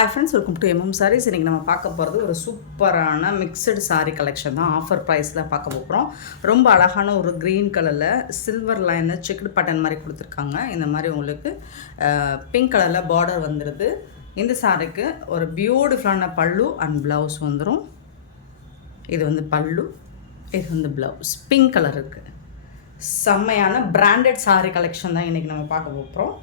Hi friends, welcome to MM Sarees. இன்றைக்கி நம்ம பார்க்க போகிறது ஒரு சூப்பரான மிக்சடு சாரீ கலெக்ஷன் தான். ஆஃபர் ப்ரைஸில் பார்க்க போகிறோம். ரொம்ப அழகான ஒரு க்ரீன் கலரில் சில்வர் லைனு செக்குடு பட்டன் மாதிரி கொடுத்துருக்காங்க. இந்த மாதிரி உங்களுக்கு பிங்க் கலரில் பார்டர் வந்துடுது. இந்த சாரீக்கு ஒரு பியூட்டிஃபுல்லான பல்லு அண்ட் ப்ளவுஸ் வந்துடும். இது வந்து பல்லு, இது வந்து ப்ளவுஸ். பிங்க் கலர் இருக்குது. செம்மையான பிராண்டட் சாரீ கலெக்ஷன் தான் இன்றைக்கி நம்ம பார்க்க போகிறோம்.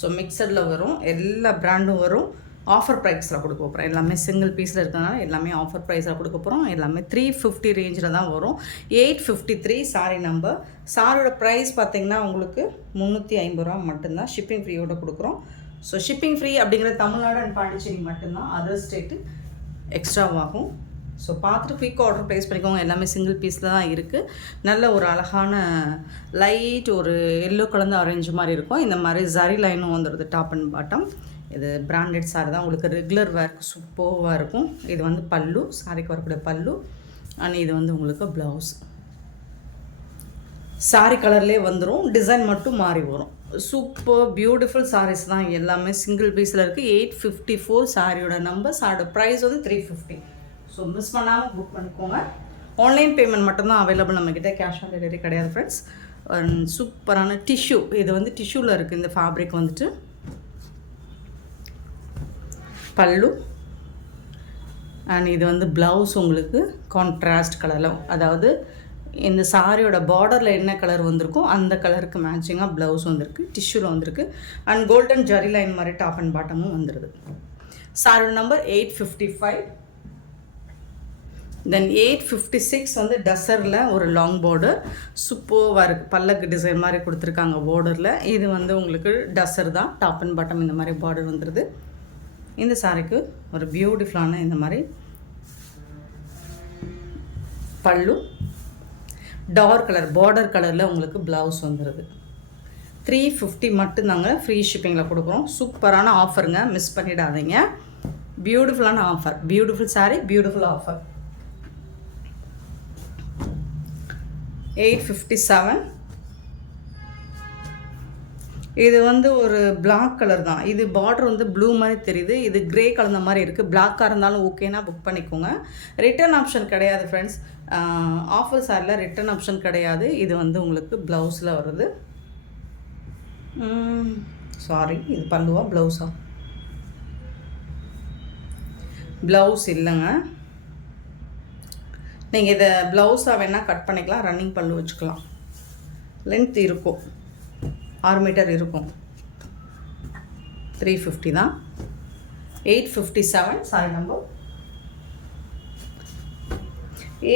ஸோ மிக்சடில் வரும், எல்லா பிராண்டும் வரும். ஆஃபர் ப்ரைஸில் கொடுக்க போகிறோம். எல்லாமே சிங்கிள் பீஸில் இருக்கிறதுனால எல்லாமே ஆஃபர் ப்ரைஸில் கொடுக்க போகிறோம். எல்லாமே 350 ரேஞ்சில் தான் வரும். 853 சாரீ நம்பர். சாரியோட ப்ரைஸ் பார்த்திங்கன்னா உங்களுக்கு 350 ரூபா மட்டும்தான். ஷிப்பிங் ஃப்ரீயோடு கொடுக்குறோம். ஸோ ஷிப்பிங் ஃப்ரீ அப்படிங்கிறது தமிழ்நாடு அண்ட் பாண்டிச்சேரி மட்டும்தான். அதர் ஸ்டேட்டு எக்ஸ்ட்ராவாகும். ஸோ பார்த்துட்டு குயிக் ஆர்டர் ப்ளேஸ் பண்ணிக்கோங்க. எல்லாமே சிங்கிள் பீஸில் தான் இருக்குது. நல்ல ஒரு அழகான லைட் ஒரு எல்லோ கலந்து ஆரஞ்சு மாதிரி இருக்கும். இந்த மாதிரி ஜரி லைனும் வந்துடுது டாப் அண்ட் பாட்டம். இது பிராண்டட் சாரி தான். உங்களுக்கு ரெகுலர் வேர்க்கு சூப்பராக இருக்கும். இது வந்து பல்லு, சாரிக்கு வரக்கூடிய பல்லு. அண்ட் இது வந்து உங்களுக்கு ப்ளவுஸ். சாரி கலர்லேயே வந்துடும், டிசைன் மட்டும் மாறி வரும். சூப்பர் பியூட்டிஃபுல் சாரீஸ் தான். எல்லாமே சிங்கிள் பீஸில் இருக்குது. 854 சாரியோட நம்பர். சாரியோட ப்ரைஸ் வந்து 350. ஸோ மிஸ் பண்ணாமல் புக் பண்ணிக்கோங்க. ஆன்லைன் பேமெண்ட் மட்டும்தான் அவைலபிள் நம்மக்கிட்ட. கேஷ் ஆன் டெலிவரி கிடையாது ஃப்ரெண்ட்ஸ். சூப்பரான டிஷ்யூ. இது வந்து டிஷ்யூவில் இருக்குது. இந்த ஃபேப்ரிக் வந்துட்டு பல்லு அண்ட் இது வந்து ப்ளவுஸ். உங்களுக்கு கான்ட்ராஸ்ட் கலரில், அதாவது இந்த சாரியோட பார்டரில் என்ன கலர் வந்திருக்கோ அந்த கலருக்கு மேட்சிங்காக ப்ளவுஸ் வந்திருக்கு. டிஷ்யூவில் வந்திருக்கு. அண்ட் கோல்டன் ஜரி லைன் மாதிரி டாப் அண்ட் பாட்டமும் வந்துடுது. சாரியோட நம்பர் 855. தென் 856 வந்து டசரில் ஒரு லாங் பார்டர் சூப்பராக இருக்குது. பல்லக்கு டிசைன் மாதிரி கொடுத்துருக்காங்க பார்டரில். இது வந்து உங்களுக்கு டசர் தான். டாப் அண்ட் பாட்டம் இந்த மாதிரி பார்டர் வந்துடுது. இந்த சாரிக்கு ஒரு பியூட்டிஃபுல்லான இந்த மாதிரி பல்லு, டார்க் கலர் பார்டர் கலரில் உங்களுக்கு ப்ளவுஸ் வந்துடுது. 350 மட்டும்தாங்க. ஃப்ரீ ஷிப்பிங்கில் கொடுக்குறோம். சூப்பரான ஆஃபருங்க, மிஸ் பண்ணிடாதீங்க. பியூட்டிஃபுல்லான offer, beautiful sari, beautiful offer. 857. இது வந்து ஒரு பிளாக் கலர் தான். இது பார்டர் வந்து ப்ளூ மாதிரி தெரியுது. இது க்ரே கலந்த மாதிரி இருக்குது. பிளாக்காக இருந்தாலும் ஓகேனா புக் பண்ணிக்கோங்க. ரிட்டர்ன் ஆப்ஷன் கிடையாது ஃப்ரெண்ட்ஸ். ஆஃபர் சாரில் ரிட்டர்ன் ஆப்ஷன் கிடையாது. இது வந்து உங்களுக்கு ப்ளவுஸில் வருது. சாரி, இது பல்லுவா ப்ளவுஸா? ப்ளவுஸ் இல்லைங்க. நீங்கள் இதை ப்ளவுஸாக வேணால் கட் பண்ணிக்கலாம். ரன்னிங் பல்லு வச்சுக்கலாம். லென்த் இருக்கும், 6 மீட்டர் இருக்கும். 350 தான். 857 சாரி நம்பர்.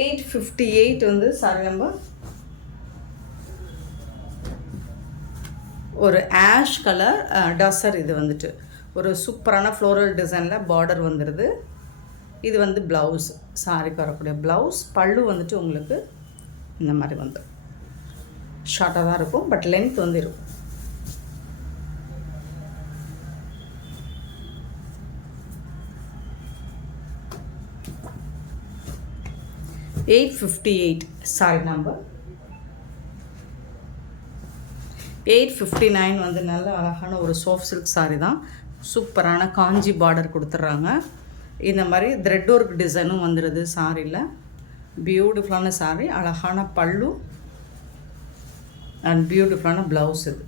858 வந்து சாரி நம்பர். ஒரு ஆஷ் கலர் டசர். இது வந்துட்டு ஒரு சூப்பரான ஃப்ளோரல் டிசைனில் பார்டர் வந்துடுது. இது வந்து ப்ளவுஸ், சாரிக்கு வரக்கூடிய ப்ளவுஸ். பல்லு வந்துட்டு உங்களுக்கு இந்த மாதிரி வந்துடும். ஷார்ட்டாக தான் இருக்கும், பட் லென்த் வந்து இருக்கும். $858 சாரி நம்பர். 859 வந்து நல்ல அழகான ஒரு சாஃப்ட் சில்க் சாரி தான். சூப்பரான காஞ்சி பார்டர் கொடுத்துட்றாங்க. இந்த மாதிரி த்ரெட் ஒர்க் டிசைனும் வந்துடுது சாரியில். பியூட்டிஃபுல்லான சாரி, அழகான பல்லு அண்ட் பியூட்டிஃபுல்லான ப்ளவுஸ். இது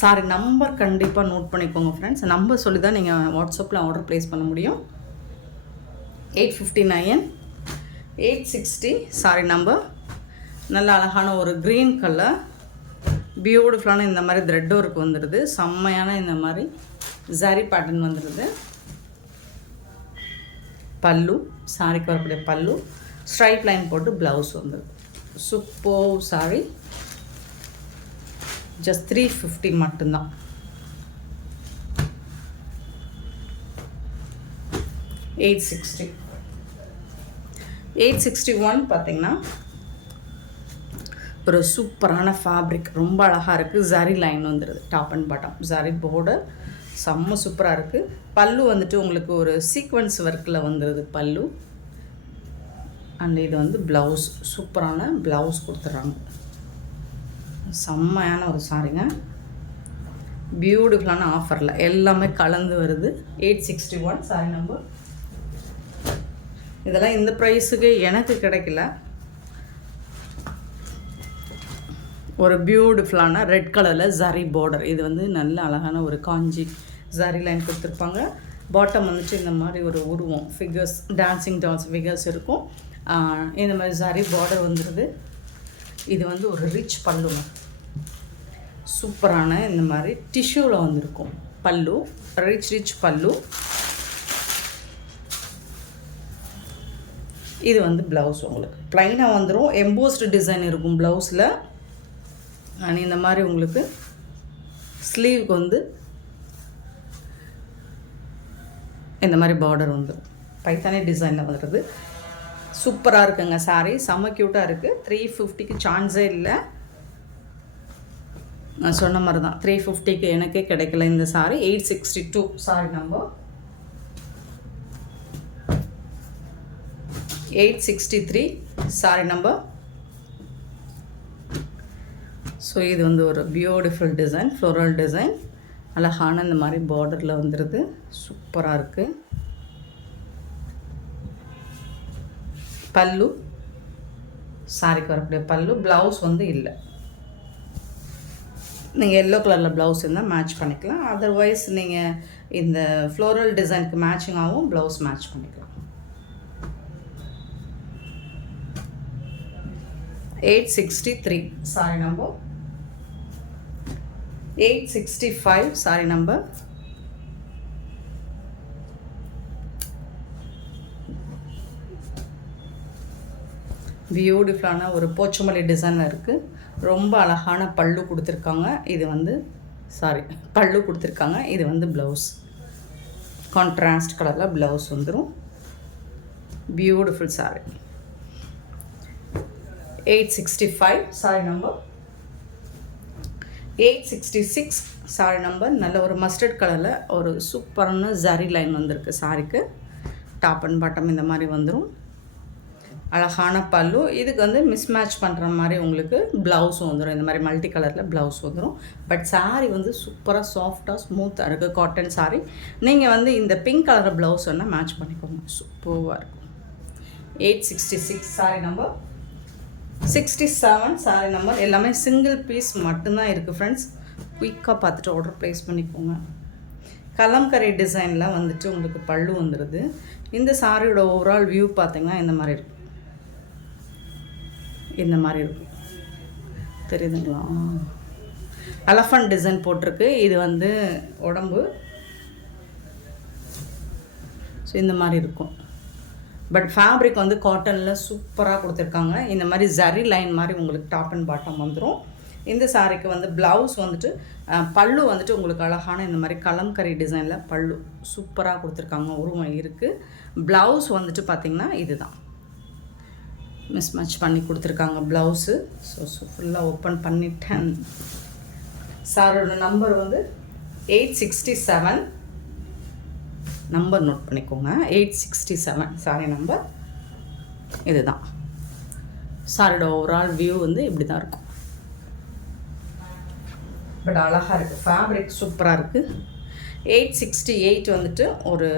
சாரி நம்பர் கண்டிப்பாக நோட் பண்ணிக்கோங்க ஃப்ரெண்ட்ஸ். நம்பர் சொல்லி தான் நீங்கள் வாட்ஸ்அப்பில் ஆர்டர் ப்ளேஸ் பண்ண முடியும். 859. 860 சாரி நம்பர். நல்ல அழகான ஒரு க்ரீன் கலர், பியூட்டிஃபுல்லான இந்த மாதிரி த்ரெட் ஒர்க் வந்துடுது. செம்மையான இந்த மாதிரி ஜரி பேட்டர்ன் வந்துடுது. பல்லு, சாரிக்கு வரக்கூடிய பல்லு, ஸ்ட்ரைப் லைன் போட்டு ப்ளவுஸ் வந்துடுது. Super sorry. ஜஸ்ட் 350 மட்டும்தான். 860. 861 பார்த்திங்கன்னா ஒரு சூப்பரான ஃபேப்ரிக், ரொம்ப அழகாக இருக்குது. ஜரி லைன் வந்துடுது. Top and bottom zari border செம்ம சூப்பராக இருக்குது. பல்லு வந்துட்டு உங்களுக்கு ஒரு சீக்வன்ஸ் ஒர்க்கில் வந்துடுது பல்லு. அண்ட் இது வந்து ப்ளவுஸ், சூப்பரான ப்ளவுஸ் கொடுத்துட்றாங்க. செம்மையான ஒரு சாரிங்க. பியூட்டிஃபுல்லான ஆஃபரில் எல்லாமே கலந்து வருது. 861 சாரி நம்பர். இதெல்லாம் இந்த ப்ரைஸுக்கு எனக்கு கிடைக்கல. ஒரு பியூட்டிஃபுல்லான ரெட் கலரில் ஜரி பார்டர். இது வந்து நல்ல அழகான ஒரு காஞ்சி ஜரி லைன் கொடுத்துருப்பாங்க. பாட்டம் வந்துட்டு இந்த மாதிரி ஒரு உருவம் ஃபிகர்ஸ், டான்ஸிங் ஃபிகர்ஸ் இருக்கும். இந்த மாதிரி ஜரி பார்டர் வந்துடுது. இது வந்து ஒரு ரிச் பல்லுங்க. சூப்பரான இந்த மாதிரி டிஷ்யூவில் வந்திருக்கும் பல்லு. ரிச் பல்லு. இது வந்து ப்ளவுஸ் உங்களுக்கு ப்ளைனாக வந்துடும். எம்போஸ்டு டிசைன் இருக்கும் ப்ளவுஸில். அண்ட் இந்த மாதிரி உங்களுக்கு ஸ்லீவுக்கு வந்து இந்த மாதிரி பார்டர் வந்துடும். பைத்தானி டிசைனில் வருது. சூப்பராக இருக்குங்க சாரீ. செம்ம க்யூட்டாக இருக்குது. 350க்கு சான்ஸே இல்லை. நான் சொன்ன மாதிரி தான் 350க்கு எனக்கே கிடைக்கல இந்த sari. 862 sorry number. 863 sorry number. So இது வந்து ஒரு பியூட்டிஃபுல் டிசைன், ஃப்ளோரல் டிசைன். அழகான இந்த மாதிரி பார்டரில் வந்துடுது. சூப்பராக இருக்குது. பல்லு, சாரிக்கு வரக்கூடிய பல்லு. ப்ளவுஸ் வந்து இல்லை. நீங்கள் எல்லோ கலரில் ப்ளவுஸ் இருந்தால் மேட்ச் பண்ணிக்கலாம். அதர்வைஸ் நீங்கள் இந்த ஃப்ளோரல் டிசைனுக்கு மேட்சிங்காகவும் ப்ளவுஸ் மேட்ச் பண்ணிக்கலாம். 863 சாரி நம்பர். 865 sorry number. பியூட்டிஃபுல்லான ஒரு போச்சமல்லி டிசைனில் இருக்குது. ரொம்ப அழகான பல்லு கொடுத்துருக்காங்க. இது வந்து பல்லு கொடுத்துருக்காங்க. இது வந்து ப்ளவுஸ் கான்ட்ராஸ்ட் கலரில் ப்ளவுஸ் வந்துடும். Beautiful sorry. 865 sorry number. 866 sorry number. நல்ல ஒரு மஸ்டர்ட் கலரில் ஒரு சூப்பரான ஜரி லைன் வந்திருக்கு சாரிக்கு. டாப் அண்ட் பாட்டம் இந்த மாதிரி வந்துடும். அழகான பல்லு. இதுக்கு வந்து மிஸ்மேட்ச் பண்ணுற மாதிரி உங்களுக்கு ப்ளவுஸும் வந்துடும். இந்த மாதிரி மல்டி கலரில் ப்ளவுஸ் வந்துடும். பட் சாரீ வந்து சூப்பராக சாஃப்டாக ஸ்மூத்தாக இருக்குது. காட்டன் சாரீ. நீங்கள் வந்து இந்த பிங்க் கலரில் ப்ளவுஸ் வேணால் மேட்ச் பண்ணிக்கோங்க. சூப்பராக இருக்கும். 866 சாரி நம்பர். 67 sorry number. எல்லாமே சிங்கிள் பீஸ் மட்டும்தான் இருக்குது ஃப்ரெண்ட்ஸ். குயிக்காக பார்த்துட்டு ஆர்டர் ப்ளேஸ் பண்ணிக்கோங்க. கலம்கரி டிசைனில் வந்துட்டு உங்களுக்கு பல்லு வந்துடுது. இந்த சாரியோட ஓவரால் வியூ பார்த்திங்கன்னா இந்த மாதிரி இருக்கும். இந்த மாதிரி இருக்கும். தெரியுதுங்களா? எலஃபண்ட் டிசைன் போட்டிருக்கு. இது வந்து உடம்பு. ஸோ இந்த மாதிரி இருக்கும். பட் ஃபேப்ரிக் வந்து காட்டனில் சூப்பராக கொடுத்துருக்காங்க. இந்த மாதிரி ஜரி லைன் மாதிரி உங்களுக்கு டாப் அண்ட் பாட்டம் வந்துடும். இந்த சாரிக்கு வந்து ப்ளவுஸ் வந்துட்டு பல்லு வந்துட்டு உங்களுக்கு அழகான இந்த மாதிரி கலம்கரி டிசைனில் பல்லு சூப்பராக கொடுத்துருக்காங்க. உருவம் இருக்குது. ப்ளவுஸ் வந்துட்டு பார்த்திங்கன்னா இதுதான் மிஸ்மேட்ச் பண்ணி கொடுத்துருக்காங்க ப்ளவுஸு. ஸோ ஃபுல்லாக ஓப்பன் பண்ணிட்டேன். சாரோட நம்பர் வந்து 867. நம்பர் நோட் பண்ணிக்கோங்க. 867 சாரி நம்பர். இதுதான் சாரியோட ஓவரால் வியூ வந்து இப்படி தான் இருக்கும். பட் அழகாக இருக்குது. ஃபேப்ரிக் சூப்பராக இருக்குது. 868 வந்துட்டு ஒரு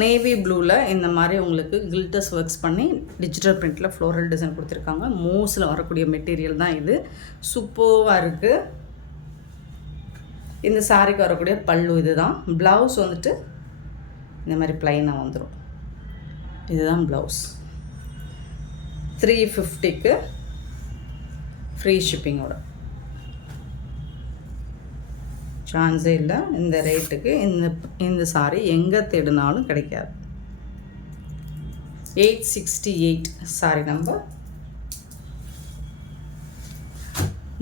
நேவி ப்ளூவில் இந்த மாதிரி உங்களுக்கு கில்டர்ஸ் ஒர்க்ஸ் பண்ணி டிஜிட்டல் பிரிண்டில் ஃப்ளோரல் டிசைன் கொடுத்துருக்காங்க. மூஸில் வரக்கூடிய மெட்டீரியல் தான் இது. சூப்பராக இருக்குது. இந்த சாரிக்கு வரக்கூடிய பல்லு இது தான். ப்ளவுஸ் வந்துட்டு இந்த மாதிரி ப்ளைனாக வந்துடும். இதுதான் ப்ளவுஸ். 350க்கு ஃப்ரீ ஷிப்பிங்கோட. சான்ஸே இல்லை. இந்த ரேட்டுக்கு இந்த சாரி எங்கே தேடினாலும் கிடைக்காது. 868 சாரி நம்பர்.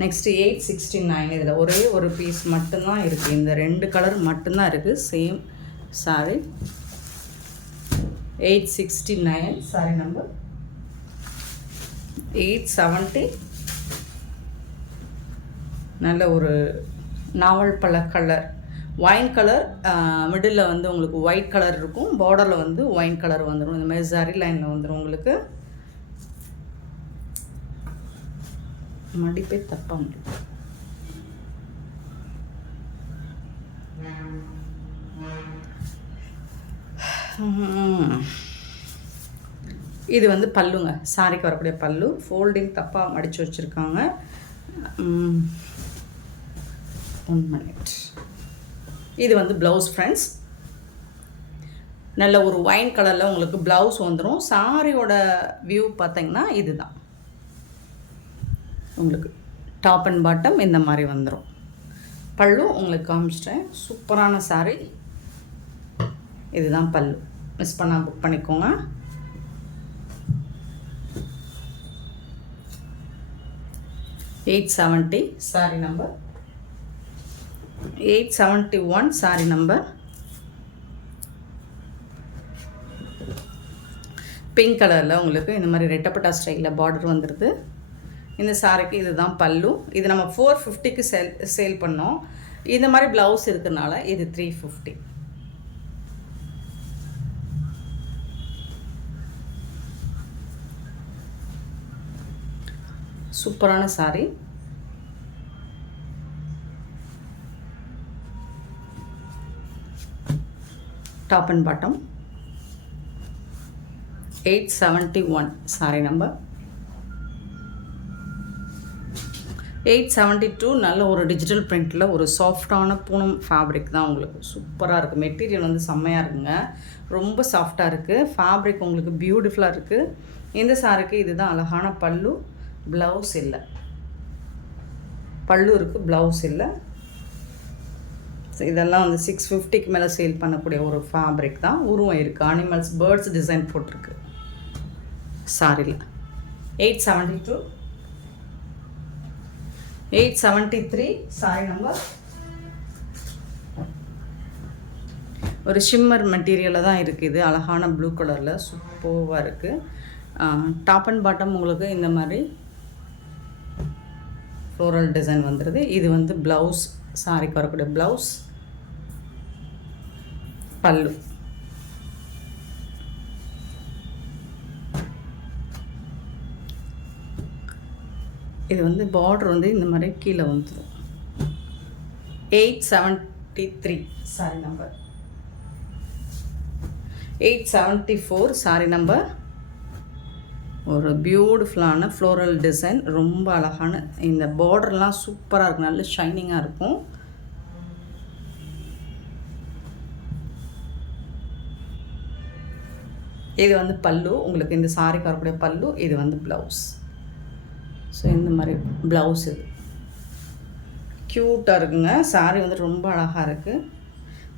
நெக்ஸ்ட்டு 869. இதில் ஒரே ஒரு பீஸ் மட்டும்தான் இருக்குது. இந்த 2 கலர் மட்டும்தான் இருக்குது. Same sorry. 869 sorry number. 870. நல்ல ஒரு நாவல் பழ கலர், ஒயின் கலர். மிடில் வந்து உங்களுக்கு ஒயிட் கலர் இருக்கும். பார்டரில் வந்து ஒயின் கலர் வந்துடும். இந்த மாதிரி ஜரி லைனில் வந்துடும் உங்களுக்கு. மடிப்பே தப்பாக முடியும். இது வந்து பல்லுங்க, சாரிக்கு வரக்கூடிய பல்லு. ஃபோல்டிங் தப்பாக மடித்து வச்சுருக்காங்க. 1 minute. இது வந்து ப்ளவுஸ் ஃப்ரெண்ட்ஸ். நல்ல ஒரு ஒயின் கலரில் உங்களுக்கு ப்ளவுஸ் வந்துடும். சாரியோட வியூ பார்த்திங்கன்னா இது தான். உங்களுக்கு டாப் அண்ட் பாட்டம் இந்த மாதிரி வந்துடும். பல்லு உங்களுக்கு காமிச்சிட்டேன். சூப்பரான சாரி. இதுதான் பல்லு. மிஸ் பண்ணால் புக் பண்ணிக்கோங்க. $870 sorry number. 871 sorry number. Pink கலரில் உங்களுக்கு இந்த மாதிரி ரெட்டப்பட்டா ஸ்டைலில் பார்டர் வந்துடுது. இந்த சாரிக்கு இதுதான் பல்லு. இது நம்ம 450க்கு சேல் பண்ணோம். இந்த மாதிரி ப்ளவுஸ் இருக்கிறதுனால இது 350. சூப்பரான sorry. Top and bottom. 871 sorry number. 872 நல்ல ஒரு டிஜிட்டல் பிரிண்டில் ஒரு சாஃப்டான பூனம் ஃபேப்ரிக் தான். உங்களுக்கு சூப்பராக இருக்குது. மெட்டீரியல் வந்து செம்மையாக இருக்குங்க. ரொம்ப சாஃப்டாக இருக்குது. ஃபேப்ரிக் உங்களுக்கு பியூட்டிஃபுல்லாக இருக்குது. இந்த சாரிக்கு இதுதான் அழகான பல்லு. ப்ளவுஸ் இல்லை. பல்லு இருக்குது, ப்ளவுஸ் இல்லை. ஸோ இதெல்லாம் வந்து 650க்கு மேலே சேல் பண்ணக்கூடிய ஒரு ஃபேப்ரிக் தான். உருவம் இருக்குது. அனிமல்ஸ், பேர்ட்ஸ் டிசைன் போட்டிருக்கு சாரியில். 872. 873 சாரி நம்பர். ஒரு ஷிம்மர் மெட்டீரியலில் தான் இருக்குது. இது அழகான ப்ளூ கலரில் சூப்பராக இருக்குது. டாப் அண்ட் பாட்டம் உங்களுக்கு இந்த மாதிரி ஃப்ளோரல் டிசைன் வந்துடுது. இது வந்து ப்ளவுஸ், சாரிக்கு வரக்கூடிய ப்ளவுஸ். பல்லு. இது வந்து பார்டர் வந்து இந்த மாதிரி கீழே வந்துடும். 873 சாரி நம்பர். 874 sorry number. ஒரு பியூட்டிஃபுல்லான ஃப்ளோரல் டிசைன். ரொம்ப அழகான இந்த பார்டர்லாம் சூப்பராக இருக்கும். நல்ல ஷைனிங்காக இருக்கும். இது வந்து பல்லு. உங்களுக்கு இந்த சாரிக்கு வரக்கூடிய பல்லு. இது வந்து ப்ளவுஸ். ஸோ இந்த மாதிரி ப்ளவுஸ் இது க்யூட்டாக இருக்குங்க. சாரி வந்து ரொம்ப அழகாக இருக்குது.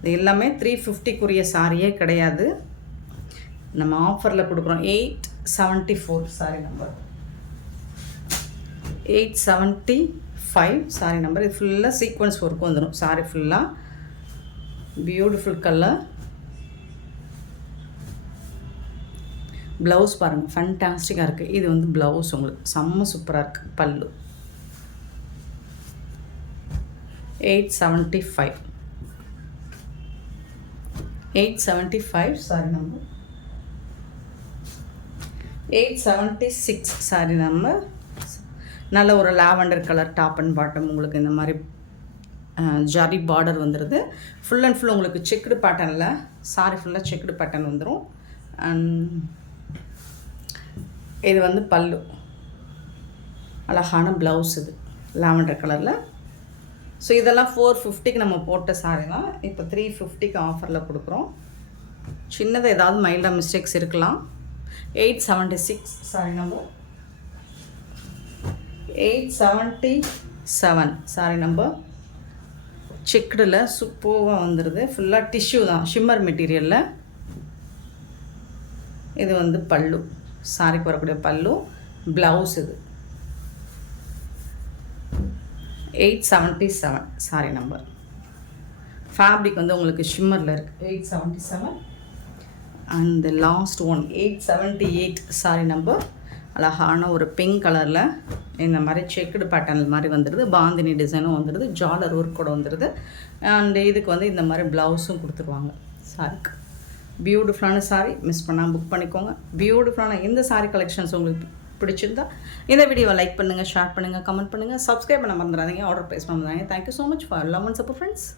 இது எல்லாமே 350க்குரிய சாரியே கிடையாது. நம்ம ஆஃபரில் கொடுக்குறோம். 874 சாரி நம்பர். 875 sorry number. இது ஃபுல்லாக சீக்வன்ஸ் ஒர்க் வந்துடும். சாரி ஃபுல்லாக பியூட்டிஃபுல் கலர். ப்ளவுஸ் பாருங்கள், ஃபண்டாஸ்டிக்காக இருக்குது. இது வந்து ப்ளவுஸ் உங்களுக்கு செம்ம சூப்பராக இருக்குது. பல்லு. 875. 875 சாரி நம்பர். 876 சாரி நம்பர். நல்ல ஒரு lavender colour top and bottom. உங்களுக்கு இந்த மாதிரி ஜரி பார்டர் வந்துடுது. ஃபுல் அண்ட் ஃபுல் உங்களுக்கு செக்குடு பேட்டர்னில் சாரி ஃபுல்லாக செக்குடு பேட்டர்ன் வந்துடும். அண்ட் இது வந்து பல்லு. அழகான ப்ளவுஸ் இது லாவெண்டர் கலரில். ஸோ இதெல்லாம் 450க்கு நம்ம போட்ட சாரி தான். இப்போ 350க்கு ஆஃபரில் கொடுக்குறோம். சின்னதாக ஏதாவது மைல்டாக மிஸ்டேக்ஸ் இருக்கலாம். 876 சாரி நம்பர். 877 சாரி நம்பர். செக்குடில் சூப்பராக வந்துடுது. ஃபுல்லாக டிஷ்யூ தான், ஷிம்மர் மெட்டீரியலில். இது வந்து பல்லு, சாரிக்கு வரக்கூடிய பல்லு. ப்ளவுஸ் இது 877 சாரி நம்பர். ஃபேப்ரிக் வந்து உங்களுக்கு ஷிம்மரில் இருக்குது. 877. And last one 878 sorry number. அழகான ஒரு பிங்க் கலரில் இந்த மாதிரி செக்குடு பேட்டர்ன் மாதிரி வந்துடுது. பாந்தினி டிசைனும் வந்துடுது. ஜாலர் ஒர்க் கூட வந்துடுது. அண்ட் இதுக்கு வந்து இந்த மாதிரி ப்ளவுஸும் கொடுத்துருவாங்க சாரிக்கு. பியூட்டிஃபுல்லான சாரி. மிஸ் பண்ணால் புக் பண்ணிக்கோங்க. பியூட்டிஃபுல்லான இந்த சாரி கலெக்ஷன்ஸ் உங்களுக்கு பிடிச்சிருந்தா இந்த வீடியோவை லைக் பண்ணுங்கள், ஷேர் பண்ணுங்கள், கமெண்ட் பண்ணுங்கள், சப்ஸ்கிரைப் பண்ண மறந்துடாதீங்க, ஆர்டர் ப்ளேஸ் பண்ண மறந்துடாதீங்க. Thank you so much for love and support friends.